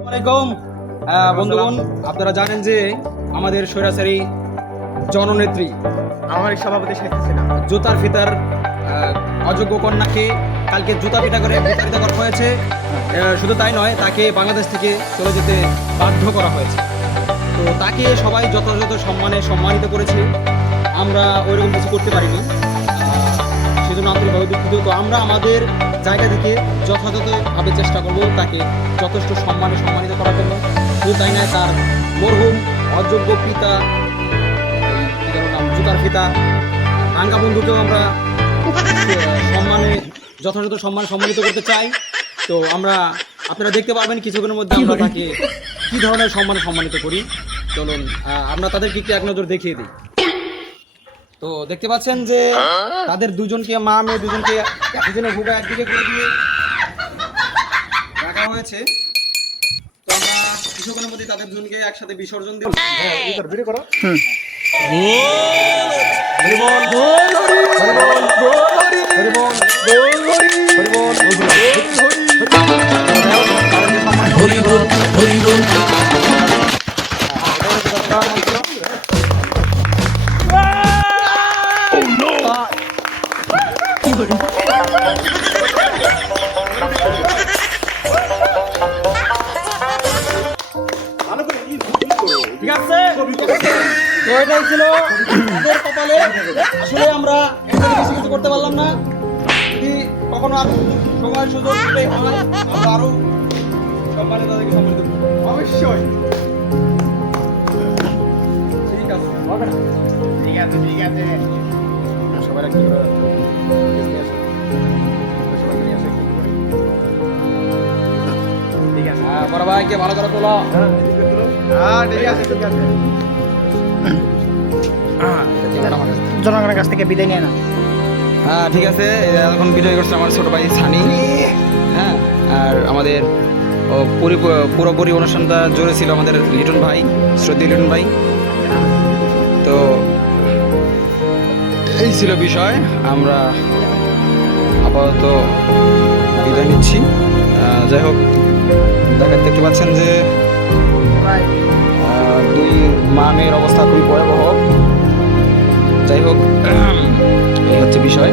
আসসালামাইকুম বন্ধুগণ, আপনারা জানেন যে আমাদের স্বৈরাচারী জননেত্রী আমার সভাপতি শেখ হাসিনা জুতার ফিতার অযোগ্য কন্যাকে কালকে জুতা পিটা করে বিতাড়িত করা হয়েছে। শুধু তাই নয়, তাকে বাংলাদেশ থেকে চলে যেতে বাধ্য করা হয়েছে। তো তাকে সবাই যথাযথ সম্মানে সম্মানিত করেছে। আমরা ওইরকম কিছু করতে পারিনি, সেজন্য আন্তরিকভাবে দুঃখিত। তো আমরা আমাদের জায়গা থেকে যথাযথভাবে চেষ্টা করব তাকে যথেষ্ট সম্মানে সম্মানিত করার জন্য। শুধু তাই নয়, তার মরহুম অযোগ্য পিতা নাম জুতার পিতা আঙ্গা বন্ধুকেও আমরা সম্মানে যথাযথ সম্মানে সম্মানিত করতে চাই। তো আপনারা দেখতে পারবেন কিছুক্ষণের মধ্যে আমরা তাকে কী ধরনের সম্মানে সম্মানিত করি। চলুন আমরা তাদেরকে একটু এক নজর দেখিয়ে দিই। তো দেখতে পাচ্ছেন যে তাদের দুজনকে মা মেয়ে দুজনকে দুজনে ভুগা একদিকে করে দিয়ে রাখা হয়েছে। তো আমরা কিছুক্ষণের মধ্যে তাদের দুজনকে একসাথে বিসর্জন দেব। ঠিক আছে, তো এটাই ছিল আমাদের কপালে। আসলে আমরা এখানে বেশি কিছু করতে পারলাম না। যদি কখনো আরো সময় সুযোগ পেলে হয়, আমরা আরো সম্মানে তাদেরকে সম্মানিত করব। অবশ্যই। ঠিক আছে, হবে না? ঠিক আছে সবার একটু করে নিয়ে আসো। সবাই নিয়ে আসো একটু করে। ঠিক আছে বড় ভাইকে ভালো করে তোলো। ঠিক আছে জনগণের কাছ থেকে বিদায় নিয়ে না। হ্যাঁ ঠিক আছে, এখন বিজয় করছে আমার ছোট ভাই সানি। হ্যাঁ, আর আমাদের পুরোপুরি অনুষ্ঠানটা জোরে ছিল আমাদের লিটন ভাই, শ্রদ্ধেয় লিটন ভাই। তো এই ছিল বিষয়। আমরা আপাতত বিদায় নিচ্ছি। যাই হোক, দেখতে পাচ্ছেন যে দুই মা মেয়ের অবস্থা খুবই ভয়াবহ। যাই হোক, এই হচ্ছে বিষয়।